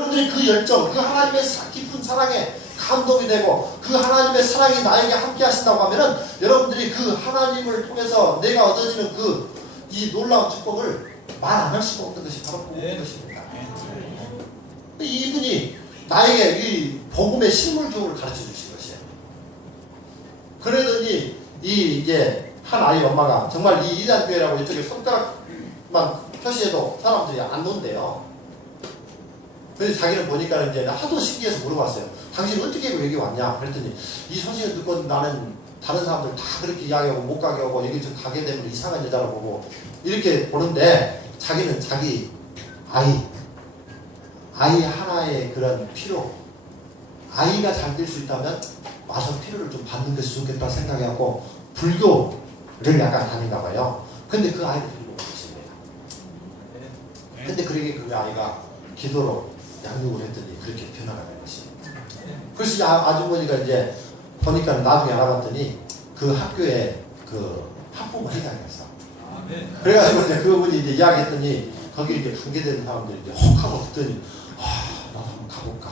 여러분들이 그 열정, 그 하나님의 깊은 사랑에 감동이 되고 그 하나님의 사랑이 나에게 함께 하신다고 하면은 여러분들이 그 하나님을 통해서 내가 얻어지는 이 놀라운 축복을 말 안 할 수가 없는 것이 바로 복음인 것입니다. 이분이 나에게 이 복음의 식물 교육을 가르쳐 주신 것이에요. 그러더니 이제 한 아이 엄마가 정말 이 이단교회라고 이쪽에 손가락만 표시해도 사람들이 안 논대요. 그래서 자기는 보니까 이제 하도 신기해서 물어봤어요. 당신 어떻게 여기 왔냐? 그랬더니 이 소식을 듣고 나는 다른 사람들 다 그렇게 이야기하고 못 가게 하고 여기 좀 가게 되면 이상한 여자를 보고 이렇게 보는데 자기는 자기 아이 하나의 그런 필요, 아이가 잘 될 수 있다면 와서 필요를 좀 받는 것이 좋겠다 생각해갖고 불교를 약간 다닌가 봐요. 근데 그 아이를 데리고 오셨습니다. 근데 그러게 그 아이가 기도로 양육을 했더니 그렇게 변화가 된 것입니다. 그래서 아주머니가 이제 보니까 나중에 알아봤더니 그 학교에 그 학부모 회장이었어. 그래가지고 이제 그분이 이제 이야기했더니 거기 이제 관계되는 사람들이 이제 혹 하고 듣더니 나도 한번 가볼까.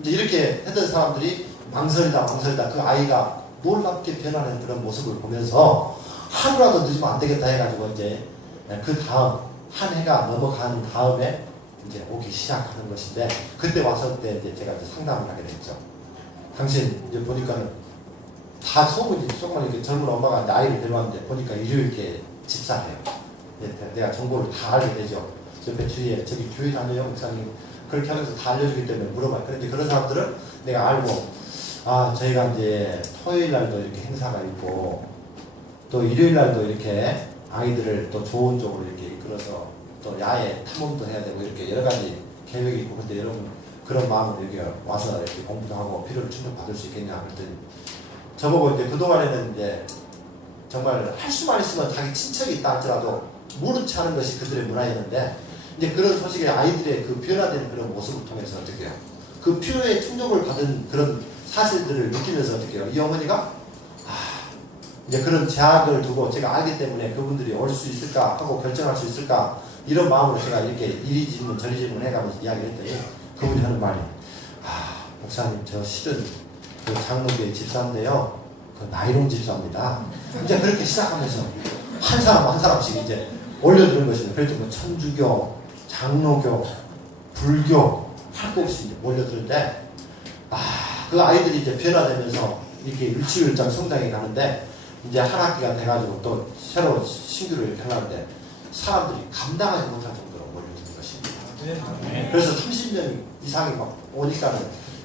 이제 이렇게 했던 사람들이 망설이다 그 아이가 놀랍게 변하는 그런 모습을 보면서 하루라도 늦으면 안 되겠다 해가지고 이제 그 다음 한 해가 넘어간 다음에 이제 오기 시작하는 것인데 그때 와서 그때 이제 제가 이제 상담을 하게 됐죠. 당신 이제 보니까는 다 소문이 조금만 이렇게 젊은 엄마가 이제 아이를 데려왔는데 보니까 일요일께 집사해요. 내가 정보를 다 알게 되죠. 옆에 주위에 저기 교회 다녀요 목사님 그렇게 하면서 다 알려주기 때문에 물어봐요. 그런데 그런 사람들은 내가 알고 저희가 이제 토요일 날도 이렇게 행사가 있고 또 일요일 날도 이렇게 아이들을 또 좋은 쪽으로 이렇게 이끌어서 또 야외 탐험도 해야 되고 이렇게 여러 가지 계획이 있고 근데 여러분 그런 마음으로 여기 와서 이렇게 공부도 하고 필요를 충족받을 수 있겠냐 그랬더니 저보고 이제 그동안에는 이제 정말 할 수만 있으면 자기 친척이 있다 할지라도 모른 체 하는 것이 그들의 문화였는데 이제 그런 소식에 아이들의 그 변화되는 그런 모습을 통해서 어떻게 해요? 그 필요에 충족을 받은 그런 사실들을 느끼면서 어떻게 해요? 이 어머니가 이제 그런 제약을 두고 제가 알기 때문에 그분들이 올 수 있을까 하고 결정할 수 있을까 이런 마음으로 제가 이렇게 이리 질문 저리 질문 해가면서 이야기를 했더니 그분이 하는 말이 목사님 저 실은 그 장로교회 집사인데요 그 나이롱 집사입니다. 이제 그렇게 시작하면서 한 사람 한 사람씩 이제 올려드는 것입니다. 그래서 뭐 천주교, 장로교, 불교 할 거 없이 이제 몰려드는데 그 아이들이 이제 변화되면서 이렇게 일치일장 성장해 가는데 이제 한 학기가 돼가지고 또 새로 신규로 이렇게 하는데 사람들이 감당하지 못할 정도로 몰려드는 것입니다. 그래서 30명 이상이 막 오니까는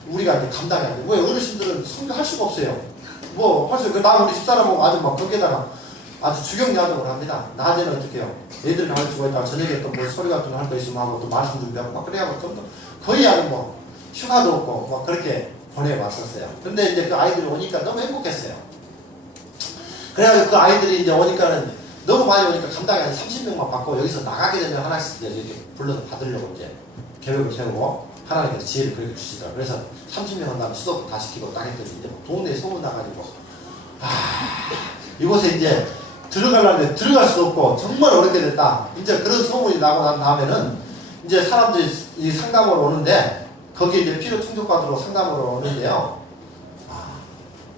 우리가 이제 감당이 안 돼. 왜 어르신들은 성교할 수가 없어요. 뭐 할 수 없어요. 나 우리 집사람하고 아주 막 거기에다가 아주 주경야독을 합니다. 낮에는 어떻게 해요? 애들 가르치고 있다가 저녁에 또 뭐 소리 같은 거 할 거 있으면 하고 또 말씀 준비하고 막 그래야 좀 더 거의 아주 뭐 휴가도 없고 막 그렇게 보내왔었어요. 근데 이제 그 아이들이 오니까 너무 행복했어요. 그래가지고 그 아이들이 이제 오니까는 너무 많이 오니까 감당이 한 30명만 받고 여기서 나가게 되면 하나씩 이제 이렇게 불러서 받으려고 이제 계획을 세우고 하나님께서 지혜를 그렇게 주시더라고요. 그래서 30명 한 다음에 수도부 다 시키고 딱 했더니 이제 동네에 소문 나가지고 이곳에 이제 들어가려는데 들어갈 수도 없고 정말 어렵게 됐다. 이제 그런 소문이 나고 난 다음에는 이제 사람들이 이 상담으로 오는데 거기에 이제 필요 충족받으러 상담으로 오는데요.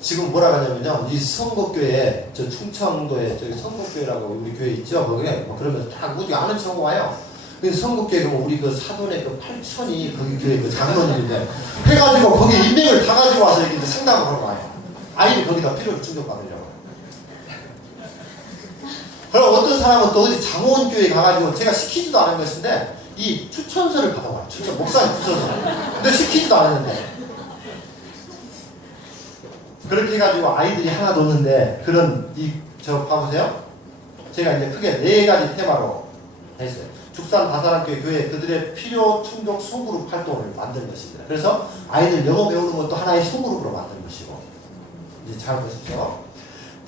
지금 뭐라 하냐면요. 이 성곡교회 저 충청도에 저기 성곡교회라고 우리 교회 있죠. 거기에 뭐 그러면 다 우리 아는 척하고 와요. 그 성곡교회 그 우리 그 사돈의 그 팔촌이 거기 교회 그 장로님인데 해가지고 거기 인맥을 다 가지고 와서 이렇게 상담을 하러 와요. 아이를 거기다 필요를 충족받으려고. 그럼 어떤 사람은 또 어디 장원교회 가가지고 제가 시키지도 않은 것인데 이 추천서를 받아와요. 목사님 추천서. 근데 시키지도 않았는데. 그렇게 해가지고 아이들이 하나도 없는데 그런 저 봐보세요. 제가 이제 크게 4가지 테마로 했어요. 죽산 다사랑교회 교회 그들의 필요 충족 소그룹 활동을 만든 것입니다. 그래서 아이들 영어 배우는 것도 하나의 소그룹으로 만든 것이고 이제 잘 보십시오.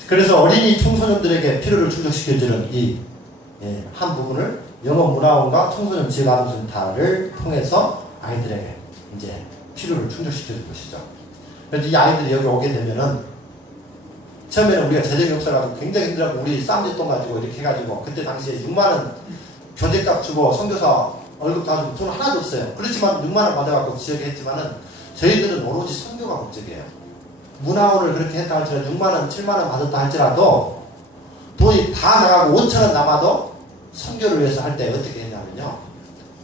그래서 어린이 청소년들에게 필요를 충족시켜주는 이 한 부분을 영어 문화원과 청소년 지역아동센터를 통해서 아이들에게 이제 필요를 충족시켜줄 것이죠. 그래서 이 아이들이 여기 오게 되면은 처음에는 우리가 재정 역사가 굉장히 힘들고 우리 쌈짓돈 가지고 이렇게 해가지고 그때 당시에 6만원 교재값 주고 선교사 월급 다 주고 돈 하나도 없어요. 그렇지만 6만 원 받아갖고 지역에 했지만은 저희들은 오로지 선교가 목적이에요. 문화원을 그렇게 했다 할지라도 6만 원, 7만 원 받았다 할지라도 돈이 다 나가고 5천 원 남아도 선교를 위해서 할 때 어떻게 했냐면요.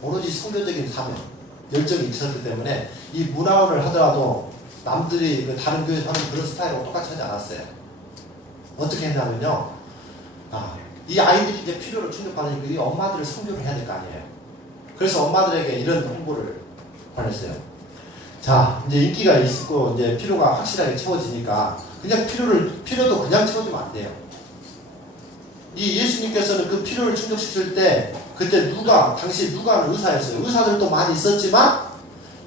오로지 선교적인 사명, 열정이 있었기 때문에 이 문화원을 하더라도 남들이 그 다른 교회에서 하는 그런 스타일하고 똑같이 하지 않았어요. 어떻게 했냐면요. 이 아이들이 이제 필요를 충족받으니까 이 엄마들을 선교를 해야 될 거 아니에요. 그래서 엄마들에게 이런 홍보를 보냈어요. 자, 이제 인기가 있고 이제 필요가 확실하게 채워지니까 그냥 필요도 그냥 채워주면 안 돼요. 이 예수님께서는 그 필요를 충족시킬 때 그때 당시 누가 의사였어요. 의사들도 많이 있었지만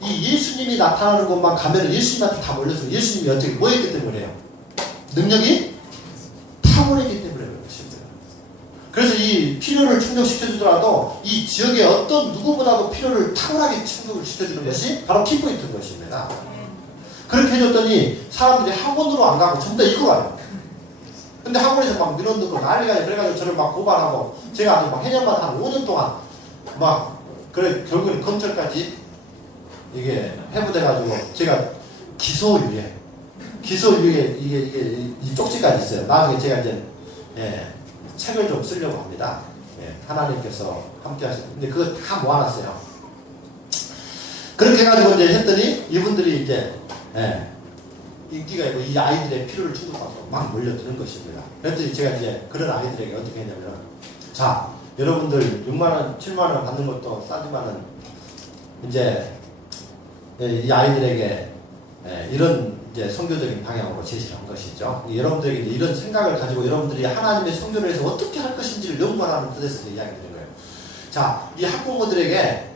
이 예수님이 나타나는 곳만 가면 예수님한테 다 몰렸어요. 예수님이 어떻게 뭐 했기 때문에요? 능력이 탁월했기 때문에 그런 것입니다. 그래서 이 필요를 충족시켜주더라도 이 지역의 어떤 누구보다도 필요를 탁월하게 충족을 시켜주는 것이 바로 키포인트인 것입니다. 그렇게 해줬더니 사람들이 학원으로 안 가고 전부 다 이거 가요. 근데 학원에서 막 민원들고 난리가 그래가지고 저를 막 고발하고 제가 아주 막 해년마다 한 5년 동안 결국엔 검찰까지 이게 해부돼가지고 제가 기소유예 이게 이 쪽지까지 있어요. 나중에 제가 이제 책을 좀 쓰려고 합니다. 하나님께서 함께 하시고 근데 그거 다 모아놨어요. 그렇게 해가지고 이제 했더니 이분들이 이제 인기가 있고 이 아이들의 필요를 충족받고 막 몰려드는 것입니다. 그랬더니 제가 이제 그런 아이들에게 어떻게 했냐면 자 여러분들 6만원 7만원 받는 것도 싸지만은 이제 이 아이들에게 이런 이제 선교적인 방향으로 제시를 한 것이죠. 여러분들에게 이제 이런 생각을 가지고 여러분들이 하나님의 선교를 해서 어떻게 할 것인지를 연구하라는 뜻에서 이야기 드린 거예요. 자, 이 학부모들에게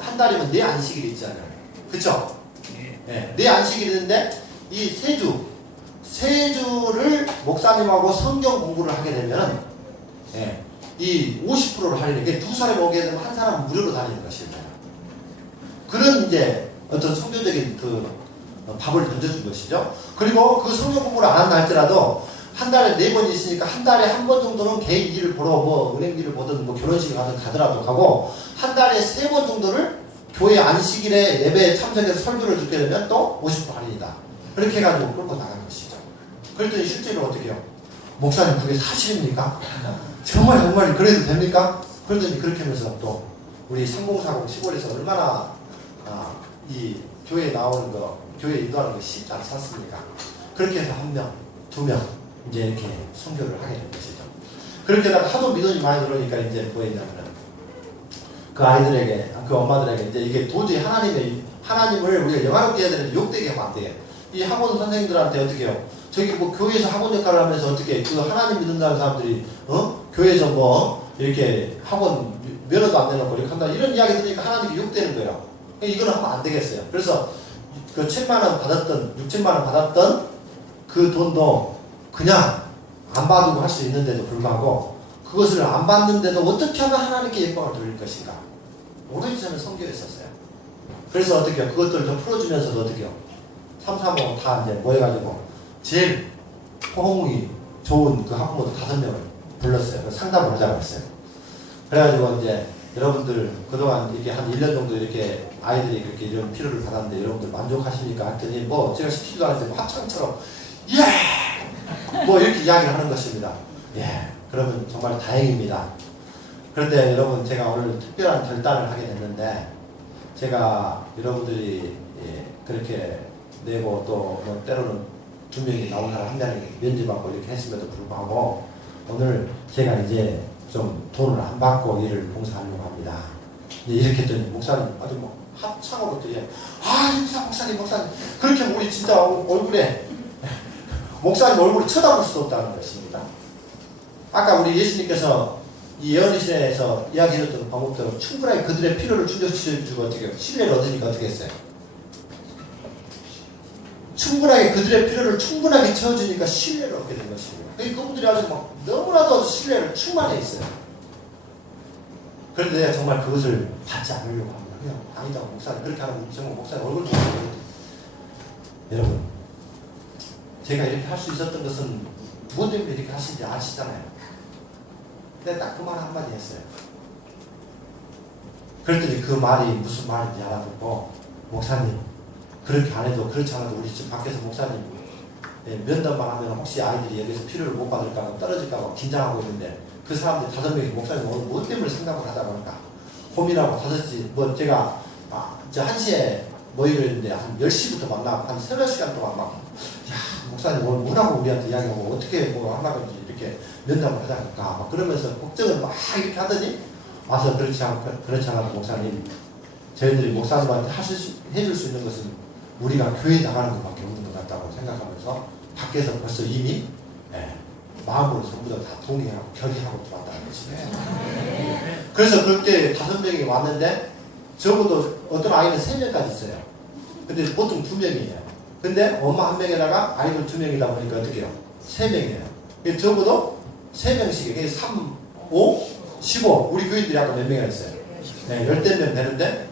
한 달이면 4 안식일이 있잖아요. 그쵸? 네 안식일이 있는데 이 세주를 목사님하고 성경 공부를 하게 되면 이 50%를 할인해. 이게 2사람이 오게 되면 한 사람은 무료로 다니는 것입니다. 그런 이제 어떤 성교적인 그 밥을 던져준 것이죠. 그리고 그 성경 공부를 안 한다 할지라도 한 달에 4번 있으니까 한 달에 한 번 정도는 개인 일을 보러 뭐 은행 일을 보든 뭐 결혼식을 가더라도 가고 한 달에 3번 정도를 교회 안식일에 예배에 참석해서 설교를 듣게 되면 또 50% 할인이다. 그렇게 해가지고 끌고 나간 것이죠. 그랬더니 실제로 어떻게 해요? 목사님 그게 사실입니까? 정말 그래도 됩니까? 그러더니 그렇게 하면서 또 우리 3040 시골에서 얼마나 이 교회에 나오는 거, 교회 인도하는 거 쉽지 않지 않습니까? 그렇게 해서 1명, 2명 이제 이렇게 선교를 하게 된 것이죠. 그렇게 하다가 하도 민원이 많이 들어오니까 이제 뭐 했냐면은 그 아이들에게, 그 엄마들에게 이제 이게 도저히 하나님을 우리가 영화롭게 해야 되는데 욕되게 하면 안 돼요. 이 학원 선생님들한테 어떻게 해요? 저기 뭐 교회에서 학원 역할을 하면서 어떻게 그 하나님 믿는다는 사람들이 교회에서 뭐 이렇게 학원 면허도 안 내놓고 이렇게 한다 이런 이야기 들으니까 하나님이 욕되는 거예요. 이거는 하면 안 되겠어요. 그래서 그 7만 원 받았던 6천만 원 받았던 그 돈도 그냥 안 받고 할 수 있는데도 불구하고 그것을 안 받는데도 어떻게 하면 하나님께 영광을 돌릴 것인가. 오로지 저는 선교했었어요. 그래서 어떻게 해요? 그것들을 좀 풀어주면서도 어떻게 해요? 3, 4, 5 다 이제 모여가지고 제일 호응이 좋은 그 학부모들 5명을 불렀어요. 그래서 상담을 하자고 했어요. 그래가지고 이제 여러분들 그동안 이렇게 한 1년 정도 이렇게 아이들이 그렇게 이런 필요를 받았는데 여러분들 만족하십니까? 했더니 뭐 제가 시키지도 않았는데 뭐 합창처럼 예! 뭐 이렇게 이야기를 하는 것입니다. 예. 그러면 정말 다행입니다. 그런데 여러분 제가 오늘 특별한 결단을 하게 됐는데 제가 여러분들이 그렇게 내고 또 뭐 때로는 2명이 나온 사람 1명이 면제받고 이렇게 했음에도 불구하고 오늘 제가 이제 좀 돈을 안 받고 일을 봉사하려고 합니다. 이렇게 했더니 목사님 아주 뭐 합창으로 또 목사님 그렇게 우리 진짜 얼굴에 목사님 얼굴을 쳐다볼 수도 없다는 것입니다. 아까 우리 예수님께서 이 예언의 이야기해줬던 방법대로 충분하게 그들의 필요를 충족시켜주고 어떻게 신뢰를 얻으니까 어떻게 했어요? 충분하게 그들의 필요를 충분하게 채워주니까 신뢰를 얻게 된 것입니다. 그분들이 아주 막 너무나도 신뢰를 충만해 있어요. 그런데 내가 정말 그것을 받지 않으려고 합니다. 그냥 아니다 목사님 그렇게 하면 정말 목사님 얼굴 보고 여러분 제가 이렇게 할 수 있었던 것은 뭐 때문에 이렇게 하신지 아시잖아요. 근데 딱 그 말 한마디 했어요. 그랬더니 그 말이 무슨 말인지 알아듣고 목사님 그렇게 안 해도 그렇지 않아도 우리 집 밖에서 목사님 면담만 하면 혹시 아이들이 여기서 필요를 못 받을까 봐 떨어질까 봐 긴장하고 있는데 그 사람들 5명이 목사님 오늘 뭐 때문에 생각을 하다 보니까 고민하고 5시 뭐 제가 이제 1시에 모이려 했는데 한 10시부터 만나고 한 3-4시간 동안 막 야, 목사님 오늘 뭐라고 우리한테 이야기하고 어떻게 뭐 하려고 이렇게 면담을 하자 할까 막 그러면서 걱정을 막 이렇게 하더니 와서 그렇지 않아도 목사님 저희들이 목사님한테 해줄 수 있는 것은 우리가 교회 나가는 것밖에 없는 것 같다고 생각하면서 밖에서 벌써 이미 마음으로 전부 다 동의하고 결의하고 들어왔다는 것이에요. 그래서 그때 5명이 왔는데 적어도 어떤 아이는 3명까지 있어요. 근데 보통 2명이에요. 근데 엄마 1명에다가 아이들 2명이다 보니까 어떻게 해요? 3명이에요. 적어도 3명씩 3, 5, 15 우리 교인들이 아까 몇 명이나 있어요? 네, 10명 되는데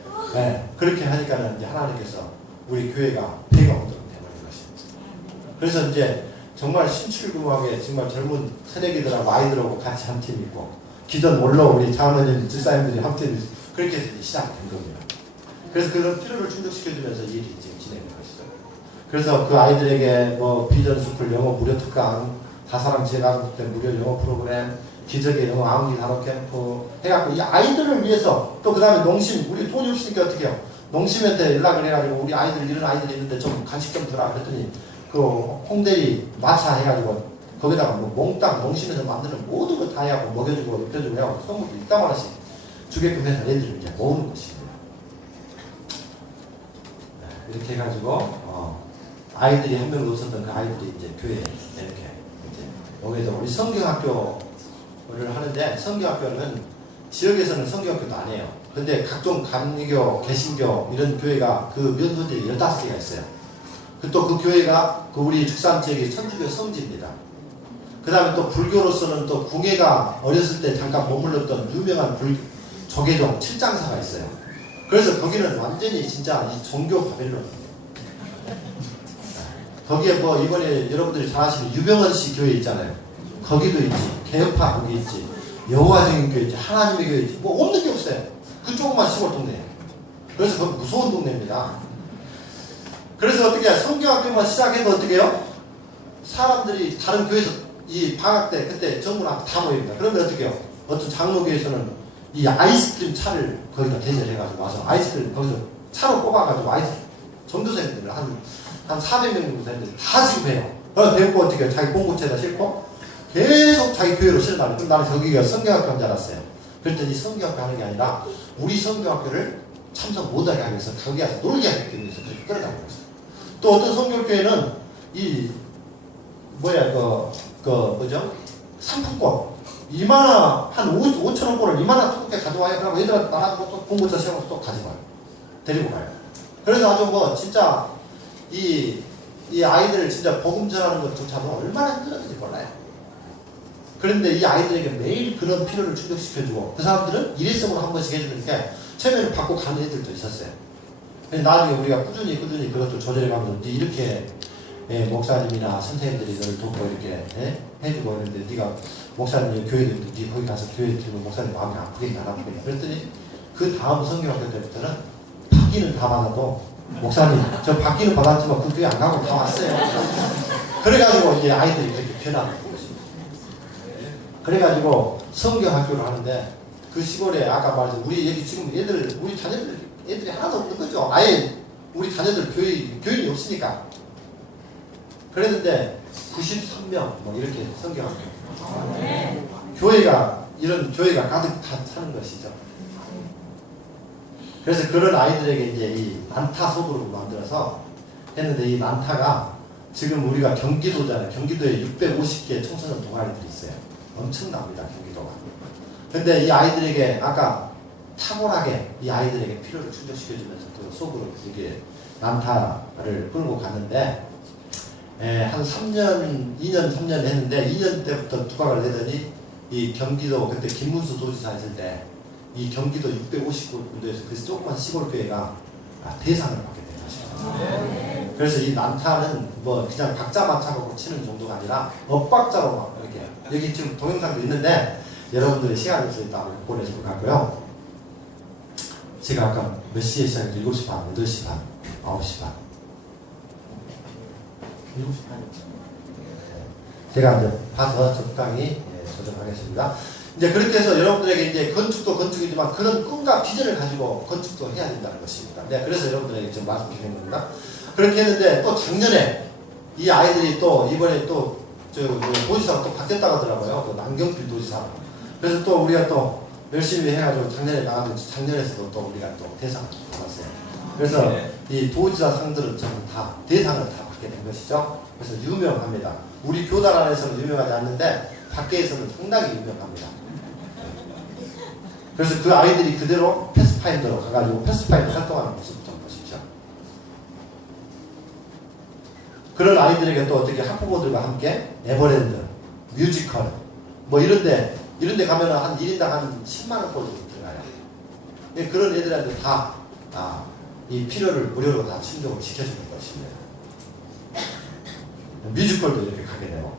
그렇게 하니까는 이제 하나님께서 우리 교회가 배가 오도록 되버린 것입니다. 그래서 이제 정말 신출구하게 정말 젊은 새내기들하고 아이들하고 같이 한 팀 있고 기존 원로 우리 장로님 집사님들이 한 팀 그렇게 해서 시작된 겁니다. 그래서 그런 필요를 충족시켜주면서 일이 지금 진행된 것이죠. 그래서 그 아이들에게 뭐 비전 스쿨 영어 무료 특강, 다사랑 제가족 때 무료 영어 프로그램, 기적의 영어 아웅기 단어 캠프 해갖고 이 아이들을 위해서 또 그 다음에 농심 우리 돈이 없으니까 어떻게 해요? 농심한테 연락을 해가지고 우리 아이들 이런 아이들이 있는데 좀 간식 좀 주라 그랬더니 그 홍대리 마차 해가지고 거기다가 뭐 몽땅 농심에서 만드는 모든 거 다 해갖고 먹여주고 입혀주고 해갖고 선물도 이따 하나씩 주게끔 해서 애들을 이제 모으는 것입니다. 이렇게 해가지고 아이들이 한 명도 없었던 그 아이들이 이제 교회에 이렇게 이제 오게 되고 우리 성경학교를 하는데 성경학교는 지역에서는 성경학교도 안 해요. 근데 각종 감리교, 개신교 이런 교회가 그 면소지에 15개가 있어요. 또 그 교회가 그 우리 축산 지역의 천주교 성지입니다. 그 다음에 또 불교로서는 또 궁예가 어렸을 때 잠깐 머물렀던 유명한 조계종 칠장사가 있어요. 그래서 거기는 완전히 진짜 이 종교 바벨론이에요. 거기에 뭐 이번에 여러분들이 잘 아시는 유병헌 씨 교회 있잖아요. 거기도 있지. 개혁파 거기 있지. 여호와 증인교회 있지. 하나님의 교회 있지. 뭐 없는 게 없어요. 그 조그만 시골 동네에. 그래서 거기 무서운 동네입니다. 그래서 어떻게 해요? 성경학교만 시작해도 어떻게 해요? 사람들이 다른 교회에서 이 방학 때 그때 전문 앞에 다 모입니다. 그러면 어떻게 해요? 어떤 장로교에서는 이 아이스크림 차를 거기다 대절해가지고 와서 아이스크림 거기서 차로 뽑아가지고 전도생들을 한 400명 정도 되는데 다 지급해요. 그래서 배우고 어떻게 해요? 자기 공고체에다 싣고 계속 자기 교회로 실어가요. 그럼 나는 저기가 성경학교인 줄 알았어요. 그랬더니 성경학교 하는 게 아니라 우리 성경학교를 참석 못하게 하기 위해서 거기 가서 놀게 하기 위해서 그렇게 끌어가는 거죠. 또 어떤 성경교회는 이 뭐죠? 상품권 한 5,000원권을 이만한 투국에 가져와요. 그러면 얘들한테 나가지고 또 공부처 세워서 또 가져가요. 데리고 가요. 그래서 아주 뭐 진짜 이 아이들 진짜 복음 전하는 것조차도 얼마나 힘들었는지 몰라요. 그런데 이 아이들에게 매일 그런 필요를 충족시켜주고 그 사람들은 일회성으로 한 번씩 해주니까 처음에는 받고 가는 애들도 있었어요. 나중에 우리가 꾸준히 그것도 조절해가면서 이렇게 목사님이나 선생님들이 너를 돕고 이렇게 해주고 있는데 네가 목사님 교회도 있는데 네 거기 가서 교회 들으면 목사님 마음이 아프겠냐 안 아프겠냐 그랬더니 그 다음 성경학교 때부터는 받기는 다 받아도 목사님 저 받기는 받았지만 그 교회 안 가고 다 왔어요. 그래가지고 이제 아이들이 그렇게 변화를 보고 있습니다. 그래가지고 성경학교를 하는데 그 시골에 아까 말했죠. 우리 여기 지금 우리 애들이 하나도 없는 거죠. 아예 우리 자녀들 교인이 없으니까. 그랬는데 93명 뭐 이렇게 성경학교. 교회가 이런 교회가 가득 다 차는 것이죠. 그래서 그런 아이들에게 이제 이 난타 소그룹을 만들어서 했는데 이 난타가 지금 우리가 경기도잖아요. 경기도에 650개 청소년 동아리들이 있어요. 엄청납니다. 경기도가. 근데 이 아이들에게 아까 탁월하게 이 아이들에게 필요를 충족시켜주면서 또 속으로 이게 난타를 끌고 갔는데 한 3년, 2년, 3년 했는데 2년 때부터 두각을 내더니 이 경기도 그때 김문수 도지사 했을 때 이 경기도 650군데에서 그 조그만 시골교회가 대상을 받게 된 것이죠. 그래서 이 난타는 뭐 그냥 박자만 차고 치는 정도가 아니라 엇박자로 막 이렇게 여기 지금 동영상도 있는데 여러분들이 시간이 있을 때 보내실 것 같고요. 제가 아까 몇 시에 시작했죠? 7시 반, 8시 반, 9시 반. 7시 반이죠. 제가 이제 봐서 적당히 조정하겠습니다. 이제 그렇게 해서 여러분들에게 이제 건축도 건축이지만 그런 꿈과 비전을 가지고 건축도 해야 된다는 것입니다. 네, 그래서 여러분들에게 지금 말씀드리는 겁니다. 그렇게 했는데 또 작년에 이 아이들이 또 이번에 또 도지사가 또 바뀌었다고 하더라고요. 또 남경필 도지사. 그래서 또 우리가 또 열심히 해가지고 작년에 나가도 작년에서도 또 우리가 또 대상을 받았어요. 그래서 이 도지사 상들은 전부 다 대상을 다 받게 된 것이죠. 그래서 유명합니다. 우리 교단 안에서는 유명하지 않는데 밖에서는 상당히 유명합니다. 그래서 그 아이들이 그대로 패스파인더로 가가지고 패스파인더 활동하는 모습 좀 보십시오. 그런 아이들에게 또 어떻게 학부모들과 함께 에버랜드, 뮤지컬 뭐 이런데 가면은 한 1인당 한 10만원 꼴 정도 들어가요. 그런 애들한테 다 이 필요를 무료로 다 충족을 시켜주는 것입니다. 뮤지컬도 이렇게 가게 되고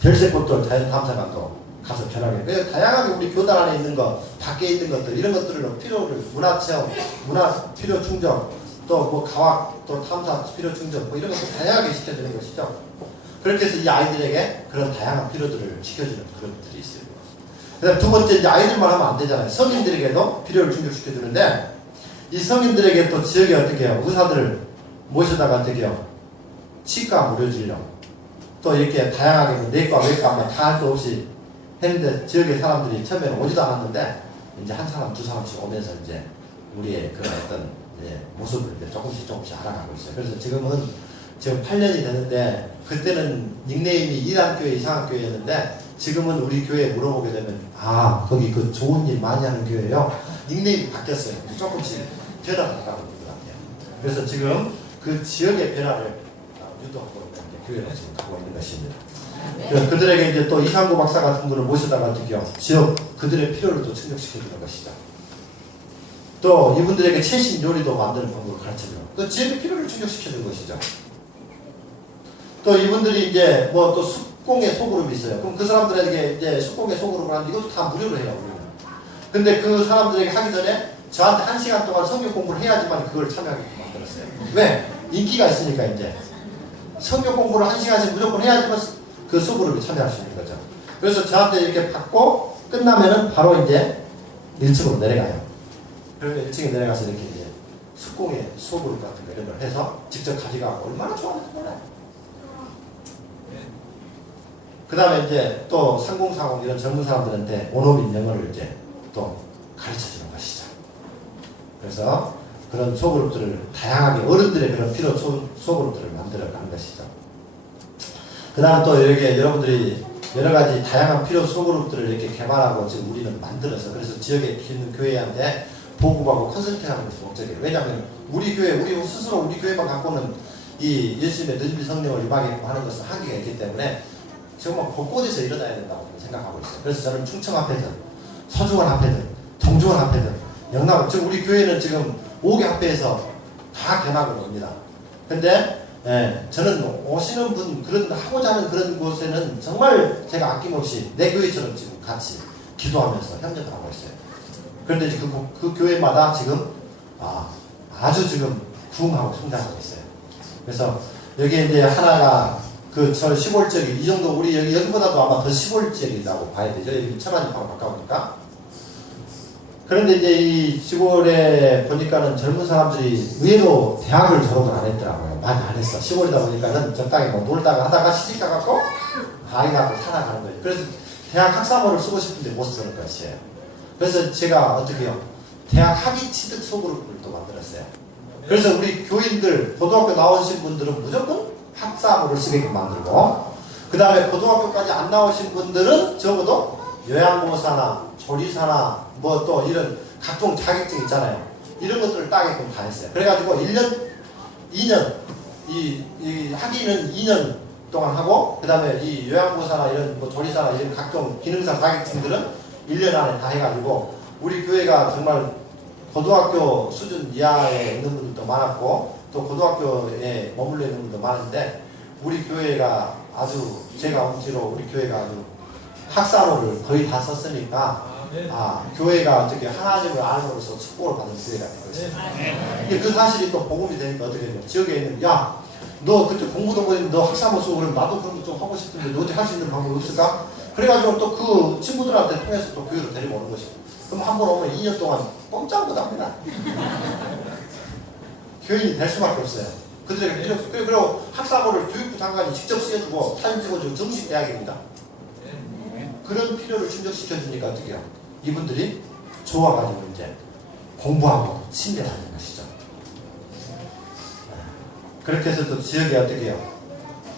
별세꽃도 자연탐사관도 가서 변하게. 그래서 다양하게 우리 교단 안에 있는 것, 밖에 있는 것들, 이런 것들을 필요를, 문화체험, 문화 필요 충족, 또 뭐 과학, 또 탐사 필요 충족, 뭐 이런 것들 다양하게 시켜주는 것이죠. 그렇게 해서 이 아이들에게 그런 다양한 필요들을 시켜주는 그런 것들이 있어요. 그 다음 두 번째, 이제 아이들만 하면 안 되잖아요. 성인들에게도 필요를 충족시켜주는데, 이 성인들에게 또 지역에 어떻게 해요? 의사들을 모셔다가 어떻게 해요? 치과 무료진료. 또 이렇게 다양하게 내과, 외과 다 할 수 없이 했는데 지역의 사람들이 처음에는 오지도 않았는데 이제 한 사람, 두 사람씩 오면서 이제 우리의 그런 어떤 모습을 이제 조금씩 알아가고 있어요. 그래서 지금은 지금 8년이 되는데 그때는 닉네임이 이단교회, 이상학교회였는데 지금은 우리 교회에 물어보게 되면 거기 그 좋은 일 많이 하는 교회요. 닉네임이 바뀌었어요. 조금씩 변화가 나가고 있는 것 같아요. 그래서 지금 그 지역의 변화를 유도하고 교회로 지금 가고 있는 것입니다. 그래서 그들에게 이제 또 이상구 박사 같은 분을 모셔다가 어떻게 지역 그들의 필요를 또 충족시켜주는 것이죠. 또 이분들에게 최신 요리도 만드는 방법을 가르쳐주는 또 지역의 필요를 충족시켜주는 것이죠. 또 이분들이 이제 뭐 또 숙공의 소그룹이 있어요. 그럼 그 사람들에게 이제 숙공의 소그룹을 하는데 이것도 다 무료로 해요. 우리는. 근데 그 사람들에게 하기 전에 저한테 1시간 동안 성경 공부를 해야지만 그걸 참여하게 만들었어요. 왜? 인기가 있으니까 이제. 성경 공부를 1시간씩 무조건 해야지만 그 소그룹에 참여할 수 있는 거죠. 그래서 저한테 이렇게 받고 끝나면은 바로 이제 1층으로 내려가요. 그러면 1층에 내려가서 이렇게 이제 숙공의 소그룹 같은 거 이런 걸 해서 직접 가져가고 얼마나 좋아하는지 몰라요. 그 다음에 이제 또 상공사공 이런 젊은 사람들한테 온오빈 영어를 이제 또 가르쳐 주는 것이죠. 그래서 그런 소그룹들을 다양하게 어른들의 그런 필요 소그룹들을 만들어 가는 것이죠. 그 다음 또 이렇게 여러분들이 여러 가지 다양한 필요 소그룹들을 이렇게 개발하고 지금 우리는 만들어서 그래서 지역에 있는 교회한테 보급하고 컨설팅하는 것이 목적이에요. 왜냐하면 우리 교회, 우리 스스로 우리 교회만 갖고는 이 예수님의 늦은비 성령을 임하게끔 하는 것은 한계가 있기 때문에 정말 곳곳에서 일어나야 된다고 생각하고 있어요. 그래서 저는 충청 앞에든 서중원 앞에든 동중원 앞에든 영남, 지금 우리 교회는 지금 5개 학교에서 다 견학을 옵니다. 근데 저는 오시는 분 그런 하고자 하는 그런 곳에는 정말 제가 아낌없이 내 교회처럼 지금 같이 기도하면서 협력을 하고 있어요. 그런데 그 교회마다 지금 아주 지금 부흥하고 성장하고 있어요. 그래서 여기에 이제 하나가 저 시골지역이 이 정도 우리 여기보다도 아마 더 시골지역이라고 봐야 되죠. 여기 천안이하고 가까우니까. 그런데 이제 이 시골에 보니까는 젊은 사람들이 의외로 대학을 졸업을 안 했더라고요. 많이 안 했어. 시골이다 보니까는 적당히 뭐 놀다가 하다가 시집 가갖고 아이 갖고 살아가는 거예요. 그래서 대학 학사모를 쓰고 싶은데 못 쓰는 것이에요. 그래서 제가 어떻게 해요? 대학 학위 취득 소그룹을 또 만들었어요. 그래서 우리 교인들, 고등학교 나오신 분들은 무조건 학사모를 쓰게끔 만들고 그 다음에 고등학교까지 안 나오신 분들은 적어도 요양보호사나 조리사나 뭐 또 이런 각종 자격증 있잖아요. 이런 것들을 따게끔 다 했어요. 그래가지고 1년, 2년 이 학위는 2년 동안 하고 그 다음에 이 요양보호사나 이런 뭐 조리사나 이런 각종 기능사 자격증들은 1년 안에 다 해가지고 우리 교회가 정말 고등학교 수준 이하에 있는 분들도 많았고 또 고등학교에 머물러 있는 분도 많은데 우리 교회가 아주 제가 엄지로 우리 교회가 아주 학사모를 거의 다 썼으니까 교회가 어떻게 하나님을 알므로써 축복을 받는 교회가 되고 있어요. 이게 그 사실이 또 복음이 되니까 어떻게 돼요? 지역에 있는 너 그때 공부도 못했는데 너 학사모 쓰고 그러면 나도 그런 거 좀 하고 싶은데 너 어떻게 할 수 있는 방법이 없을까? 그래가지고 또 그 친구들한테 통해서 또 교회로 데리고 오는 것이고 그럼 한 번 오면 2년 동안 꼼짝 못합니다. 교인이 될 수밖에 없어요. 그들에게 필요 없어요. 그리고 학사모를 교육부 장관이 직접 쓰여주고 사진 찍어주고 정식 대학입니다. 그런 필요를 충족시켜주니까 어떻게 해요? 이분들이 좋아가지고 이제 공부하고 신뢰하는 것이죠. 그렇게 해서 또 지역에 어떻게 해요?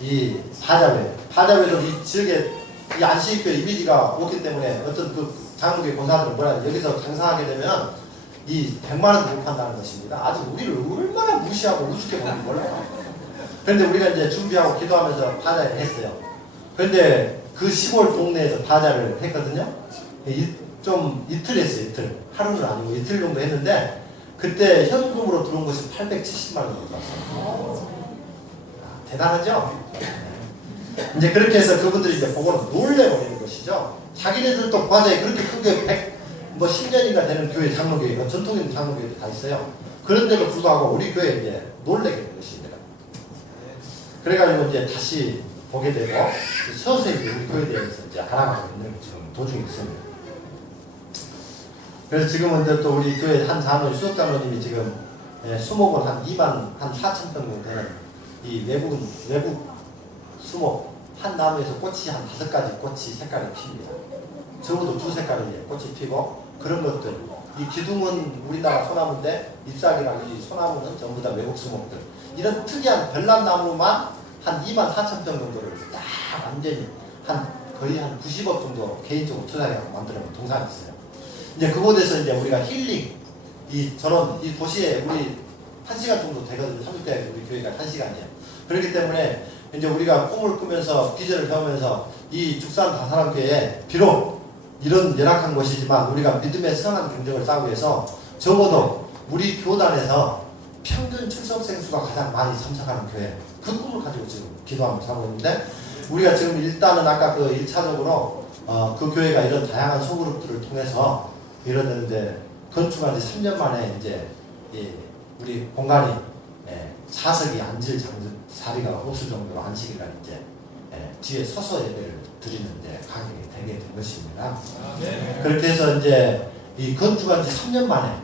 이 파자회도 이 지역에 이 안식교회 이미지가 없기 때문에 어떤 그 장로교회 권사들은 여기서 장사하게 되면 이 100만 원도 못 판다는 것입니다. 아주 우리를 얼마나 무시하고 우습게 보는지 몰라요. 그런데 우리가 이제 준비하고 기도하면서 파자회를 했어요. 그런데 그 시골 동네에서 파자를 했거든요. 좀 이틀 했어요. 이틀. 하루는 아니고 이틀 정도 했는데 그때 현금으로 들어온 것이 870만 원 정도 왔어요. 대단하죠? 이제 그렇게 해서 그분들이 이제 보고는 놀래버리는 것이죠. 자기네들도 과자에 그렇게 크게 10년인가 되는 교회, 장로교회가 전통 있는 장로교회도 다 있어요. 그런데도 불구하고 우리 교회에 이제 놀래게 된 것입니다. 그래가지고 이제 다시 보게 되고 서서히 우리 교회에 대해서 이제 알아가고 있는 지금 도중에 있습니다. 그래서 지금은 이제 또 우리 교회 한 장로, 수석 장로님이 지금 수목은 한 2만 4천 평 정도 되는 이 외국 수목 한 나무에서 꽃이 한 5가지 꽃이 색깔이 핍니다. 적어도 2색깔의 꽃이 피고 그런 것들. 이 기둥은 우리나라 소나무인데 잎사귀랑 이 소나무는 전부 다 외국 수목들. 이런 특이한 별난나무만 한 2만 4천 평 정도를 딱 완전히 거의 한 90억 정도 개인적으로 투자해서 만들어놓은 동산이 있어요. 이제 그곳에서 이제 우리가 힐링, 이 도시에 우리 1시간 정도 되거든요. 삼육대학에서 우리 교회가 1시간이에요. 그렇기 때문에 이제 우리가 꿈을 꾸면서 비전을 세우면서 이 죽산 다사람교회에 비록 이런 열악한 곳이지만 우리가 믿음의 선한 경쟁을 쌓기 위해서 적어도 우리 교단에서 평균 출석생 수가 가장 많이 참석하는 교회, 그 꿈을 가지고 지금 기도하면서 하고 있는데 우리가 지금 일단은 아까 그 1차적으로 그 교회가 이런 다양한 소그룹들을 통해서 이런 이제 건축한 지 3년 만에 이제 우리 공간이 사석이 앉을 자리가 없을 정도로 안식일날 이제 뒤에 서서 예배를 드리는데 가격이 되게 된 것입니다. 네. 그렇게 해서 이제 이 건축한 지 3년 만에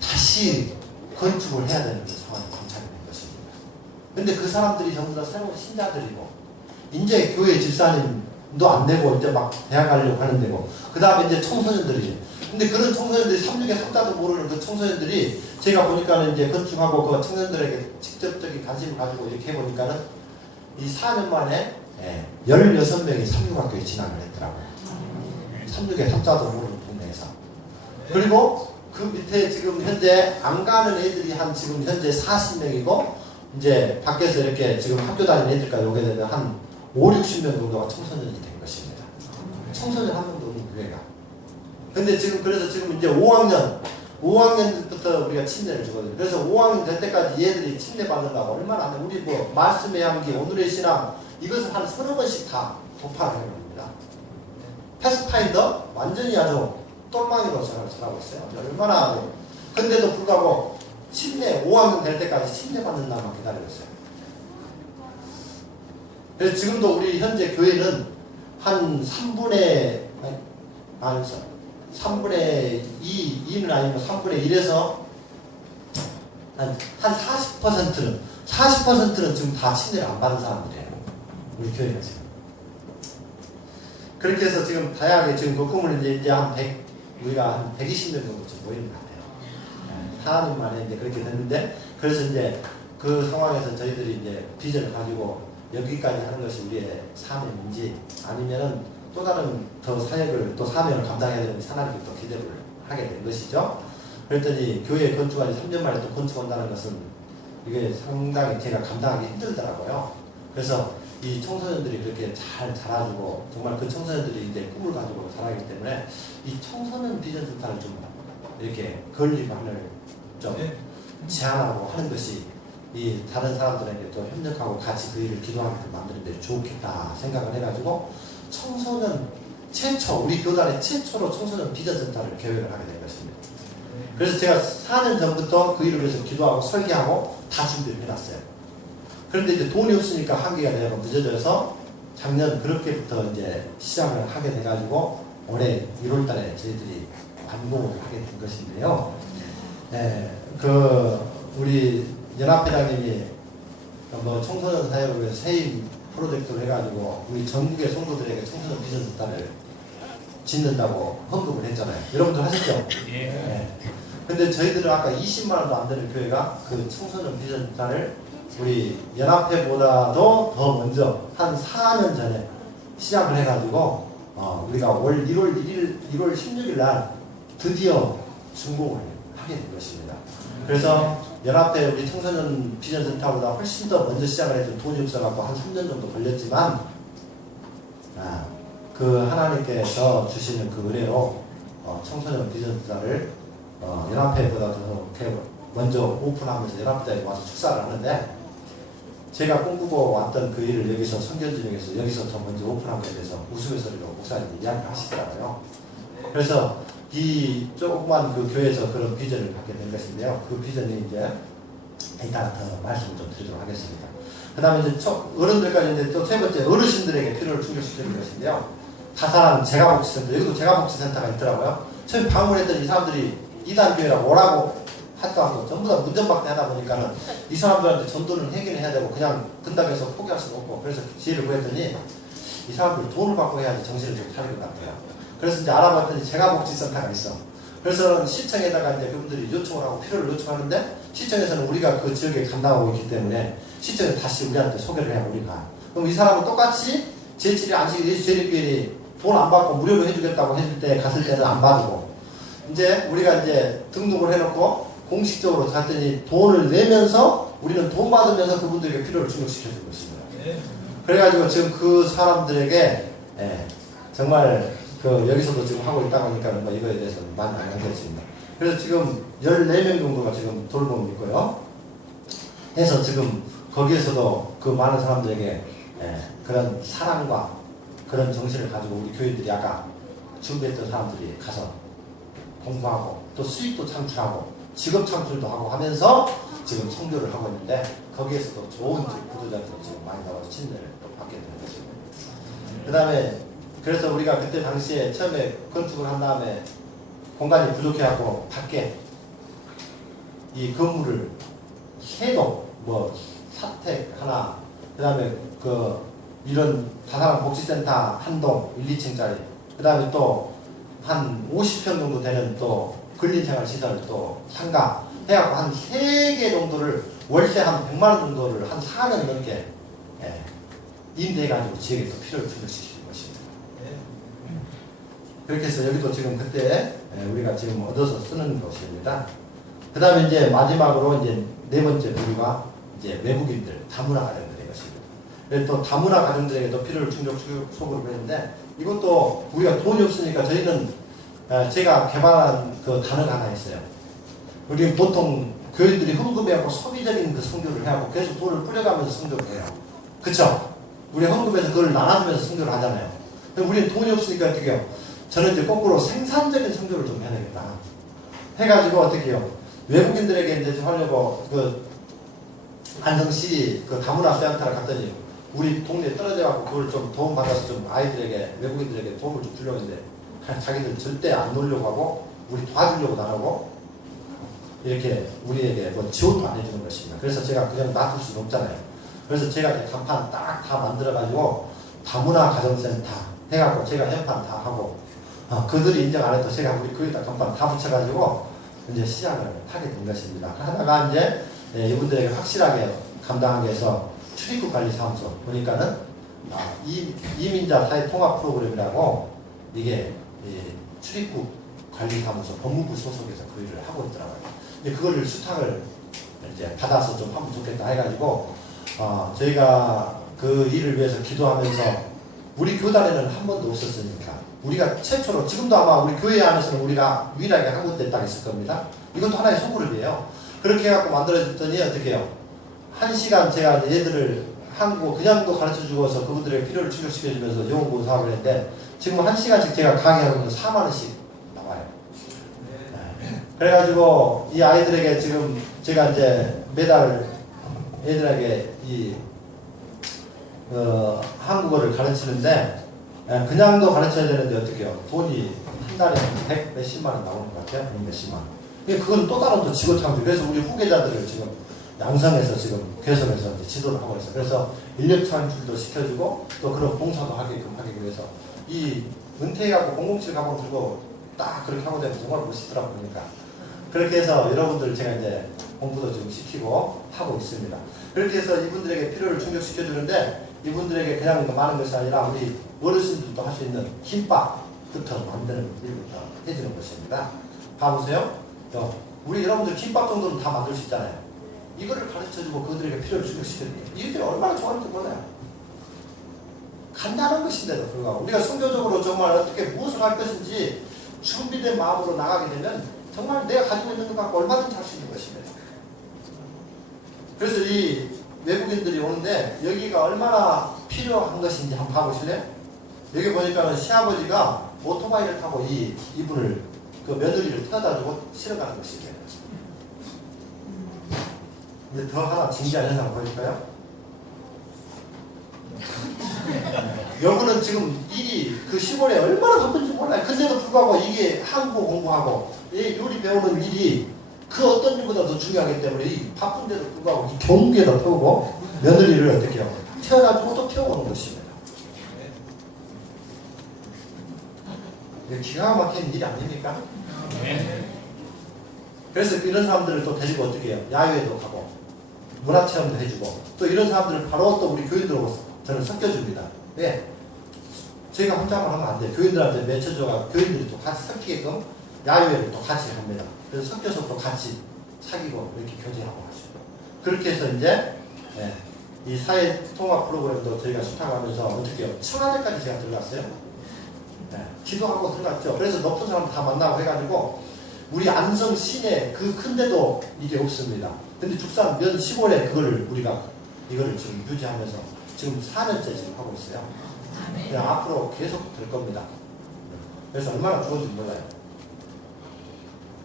다시 건축을 해야 되는 상황이 관찰이 된 것입니다. 근데 그 사람들이 전부 다 새로운 신자들이고 이제 교회 집사님도 안 되고 이제 막 대학 가려고 하는 데고 그 다음에 이제 청소년들이죠. 근데 그런 청소년들이 3육의 석자도 모르는 그 청소년들이 제가 보니까는 이제 건축하고 그 청년들에게 직접적인 관심을 가지고 이렇게 해보니까는 이 4년 만에 16명이 3육학교에 진학을 했더라고요. 3육의 석자도 모르는 동네에서. 그리고 그 밑에 지금 현재 안 가는 애들이 한 지금 현재 40명이고 이제 밖에서 이렇게 지금 학교 다니는 애들까지 오게 되면 한 5, 60명 정도가 청소년이 된 것입니다. 청소년 한 명도 없는 교회가. 근데 그래서 지금 이제 5학년부터 우리가 침례를 주거든요. 그래서 5학년 될 때까지 얘들이 침례 받는다고 얼마나 안 돼. 우리 말씀의 향기, 오늘의 신앙, 이것을 한 30번씩 다 도파를 해놓습니다. 패스파인더, 완전히 아주 똘망이로 잘하고 있어요. 얼마나 안 돼. 근데도 불구하고 5학년 될 때까지 침례 받는 날만 기다리고 있어요. 그래서 지금도 우리 현재 교회는 한 3분의 2는 아니고 3분의 1에서 한 40%는 지금 다 침례를 안 받은 사람들이에요. 우리 교회가 지금. 그렇게 해서 지금 다양하게 지금 그 꿈을 이제 우리가 한 120명 정도 지금 모이는 것 같아요. 4년 만에 이제 그렇게 됐는데, 그래서 이제 그 상황에서 저희들이 이제 비전을 가지고 여기까지 하는 것이 우리의 사명인지 아니면은 또 다른 더 사역을 또 사명을 감당해야 되는지 하나님께 또 기대를 하게 된 것이죠. 그랬더니 교회 건축한 지 3년 만에 또 건축한다는 것은 이게 상당히 제가 감당하기 힘들더라고요. 그래서 이 청소년들이 그렇게 잘 자라주고 정말 그 청소년들이 이제 꿈을 가지고 자라기 때문에 이 청소년 비전 센터를 좀 이렇게 건립안을 좀 제안하고 하는 것이 이 다른 사람들에게 또 협력하고 같이 그 일을 기도하게끔 만드는 데 좋겠다 생각을 해가지고 청소년 우리 교단의 최초로 청소년 비전센터를 계획을 하게 된 것입니다. 그래서 제가 4년 전부터 그 일을 위해서 기도하고 설계하고 다 준비를 해놨어요. 그런데 이제 돈이 없으니까 한계가 되고 늦어져서 작년 그렇게부터 이제 시작을 하게 돼가지고 올해 1월 달에 저희들이 완공을 하게 된 것인데요. 우리 연합회장님이 뭐 청소년 사역을 위해서 세임 프로젝트를 해가지고 우리 전국의 성도들에게 청소년 비전센터를 짓는다고 헌금을 했잖아요. 여러분들 하셨죠? 예. 근데 저희들은 아까 20만 원도 안 되는 교회가 그 청소년 비전센터를 우리 연합회보다도 더 먼저 한 4년 전에 시작을 해가지고 우리가 올 1월 16일 날 드디어 준공을 하게 된 것입니다. 그래서 연합회 우리 청소년 비전센터보다 훨씬 더 먼저 시작을 해서 돈이 없어갖고 한 3년 정도 걸렸지만 그 하나님께서 주시는 그 은혜로 청소년 비전센터를 연합회보다 더 먼저 오픈하면서 연합회에 와서 축사를 하는데 제가 꿈꾸고 왔던 그 일을 여기서 선견진영에서 여기서 더 먼저 오픈한 것에 대해서 웃음의 소리로 목사님이 이야기를 하시더라고요. 그래서 이 조그만 그 교회에서 그런 비전을 갖게 된 것인데요. 그 비전이 이제 이따가 더 말씀을 좀 드리도록 하겠습니다. 그 다음에 이제 어른들까지 이제 또 세 번째 어르신들에게 필요를 충족시키는 것인데요. 다산한 재가복지센터, 여기도 재가복지센터가 있더라고요. 처음 방문했더니 이 사람들이 이단교회라고 오라고 하도 하고 전부 다 문전박대 하다 보니까는 이 사람들한테 전도는 해결해야 되고 그냥 근당해서 포기할 수가 없고 그래서 지혜를 구했더니 이 사람들 돈을 받고 해야지 정신을 좀 차릴 것 같아요. 그래서 이제 알아봤더니 재가복지센터가 있어. 그래서 시청에다가 이제 그분들이 요청을 하고 필요를 요청하는데 시청에서는 우리가 그 지역에 감당하고 있기 때문에 시청에 다시 우리한테 소개를 해요, 우리가. 그럼 이 사람은 똑같이 제7일 안식 예수 재림교회니 돈 안 받고 무료로 해주겠다고 해줄 때 갔을 때는 안 받고 이제 우리가 이제 등록을 해놓고 공식적으로 갔더니 돈을 내면서 우리는 돈 받으면서 그분들에게 필요를 충족시켜준 것입니다. 그래가지고 지금 그 사람들에게 정말 여기서도 지금 하고 있다고 하니까 뭐 이거에 대해서는 많이 알겠습니다. 그래서 지금 14명 정도가 지금 돌봄이 있고요. 해서 지금 거기에서도 그 많은 사람들에게 그런 사랑과 그런 정신을 가지고 우리 교인들이 아까 준비했던 사람들이 가서 공부하고 또 수익도 창출하고 직업 창출도 하고 하면서 지금 선교를 하고 있는데 거기에서도 좋은 구도자들이 지금 많이 나와서 친절을 또 받게 되는 것입니다. 그 다음에 그래서 우리가 그때 당시에 처음에 건축을 한 다음에 공간이 부족해갖고 밖에 이 건물을 해도 뭐 사택 하나 그 다음에 이런 다산한 복지센터 한 동 1, 2층짜리 그 다음에 또 한 50평 정도 되는 또 근린생활시설 또 상가 해갖고 한 3개 정도를 월세 한 100만원 정도를 한 4년 넘게 임대해가지고 지역에 또 필요를 충족시키는 것입니다. 그렇게 해서 여기도 지금 그때 우리가 지금 얻어서 쓰는 것입니다. 그 다음에 이제 마지막으로 이제 네 번째 부류가 이제 외국인들 다문화 가정들의 것입니다. 그래서 또 다문화 가정들에게도 필요를 충족소구를 했는데 이것도 우리가 돈이 없으니까 저희는 제가 개발한 그 단어가 하나 있어요. 우리 보통 교인들이 헌금해하고 소비적인 그 선교를 해하고 계속 돈을 뿌려가면서 선교를 해요. 그쵸? 우리 헌금에서 그걸 나눠주면서 선교를 하잖아요. 근데 우리는 돈이 없으니까 어떻게 해요? 저는 이제 거꾸로 생산적인 선교를 좀 해야 되겠다. 해가지고 어떻게 해요? 외국인들에게 이제 좀 하려고 안성시 다문화 센터를 갔더니 우리 동네에 떨어져갖고 그걸 좀 도움받아서 좀 아이들에게 외국인들에게 도움을 좀 주려고 했는데 자기들 절대 안 놀려고 하고 우리 도와주려고 나가고 이렇게 우리에게 뭐 지원도 안 해주는 것입니다. 그래서 제가 그냥 놔둘 수는 없잖아요. 그래서 제가 이제 간판 딱 다 만들어가지고 다문화 가정센터 해갖고 제가 현판 다 하고 그들이 인정 안 해도 제가 우리 거기다 간판 다 붙여가지고 이제 시작을 하게 된 것입니다. 하다가 이제 이분들에게 확실하게 감당하기 위해서 출입국관리사무소 보니까는 이민자 사회 통합 프로그램이라고 이게 출입국관리사무소 법무부 소속에서 그 일을 하고 있더라고요. 근데 그거를 수탁을 이제 받아서 좀 하면 좋겠다 해가지고 저희가 그 일을 위해서 기도하면서 우리 교단에는 한 번도 없었으니까 우리가 최초로 지금도 아마 우리 교회 안에서는 우리가 유일하게 한 군데 딱 있을 겁니다. 이것도 하나의 소그룹이에요. 그렇게 해갖고 만들어졌더니 어떻게 해요? 1시간 제가 얘들을 한국어 그냥도 가르쳐 주고서 그분들의 필요를 충족시켜주면서 영어 공부 사업을 했는데 지금 1시간씩 제가 강의하면 4만 원씩 나와요. 그래가지고 이 아이들에게 지금 제가 이제 매달 애들에게 이 한국어를 가르치는데 그냥도 가르쳐야 되는데 어떻게 해요? 돈이 한 달에 100 몇십만 원 나오는 것 같아요. 100 몇십만 원. 그건 또 다른 또 직업 창출. 그래서 우리 후계자들을 지금 양성해서 지금 개선해서 이제 지도를 하고 있어요. 그래서 인력 창출도 시켜주고 또 그런 봉사도 하게끔 하기 위해서 이 은퇴해갖고 007 가방 들고 딱 그렇게 하고 되면 정말 멋있더라고 보니까. 그렇게 해서 여러분들 제가 이제 공부도 지금 시키고 하고 있습니다. 그렇게 해서 이분들에게 필요를 충족시켜주는데 이분들에게 그냥 많은 것이 아니라 우리 어르신들도 할 수 있는 김밥부터 만드는 일부터 해주는 것입니다. 봐보세요. 우리 여러분들 김밥 정도는 다 만들 수 있잖아요. 이거를 가르쳐주고 그들에게 필요를 충족시켜주는 이들이 얼마나 좋아하는지 몰라요. 간단한 것인데도 불구하고 우리가 선교적으로 정말 어떻게 무엇을 할 것인지 준비된 마음으로 나가게 되면 정말 내가 가지고 있는 것 갖고 얼마든지 할 수 있는 것입니다. 그래서 이 외국인들이 오는데 여기가 얼마나 필요한 것인지 한번 봐보실래요? 여기 보니까는 시아버지가 오토바이를 타고 이분을 그 며느리를 태워다주고 실어가는 것이에요. 근데 더 하나 진지한 현상 보일까요? 여분은 지금 일이 그 시골에 얼마나 바쁜지 몰라요. 근데도 불구하고 이게 한국어 공부하고 이 요리 배우는 일이 그 어떤 일보다 더 중요하기 때문에 이 바쁜데도 불구하고 이 경기에다 태우고 며느리를 어떻게 해요? 태워가지고 또 태워오는 것입니다. 이게 기가 막힌 일이 아닙니까? 그래서 이런 사람들을 또 데리고 어떻게 해요? 야외에도 가고 문화체험도 해주고 또 이런 사람들을 바로 또 우리 교인들하고 저는 섞여줍니다. 왜? 저희가 혼자만 하면 안 돼요. 교인들한테 맺혀줘가 교인들이 또 같이 섞이게끔 야외를 또 같이 합니다. 그래서 섞여서 또 같이 사귀고 이렇게 교제하고 하시고 그렇게 해서 이제 이 사회 통합 프로그램도 저희가 수탁하면서 어떻게 해요? 청와대까지 제가 들어갔어요. 기도하고 들어갔죠. 그래서 높은 사람 다 만나고 해가지고 우리 안성 시내 그 큰데도 이게 없습니다. 근데 죽산 면 시골에 그거를 우리가 이거를 지금 유지하면서 지금 4년째 지금 하고 있어요. 그냥 앞으로 계속 될 겁니다. 그래서 얼마나 좋은지 몰라요.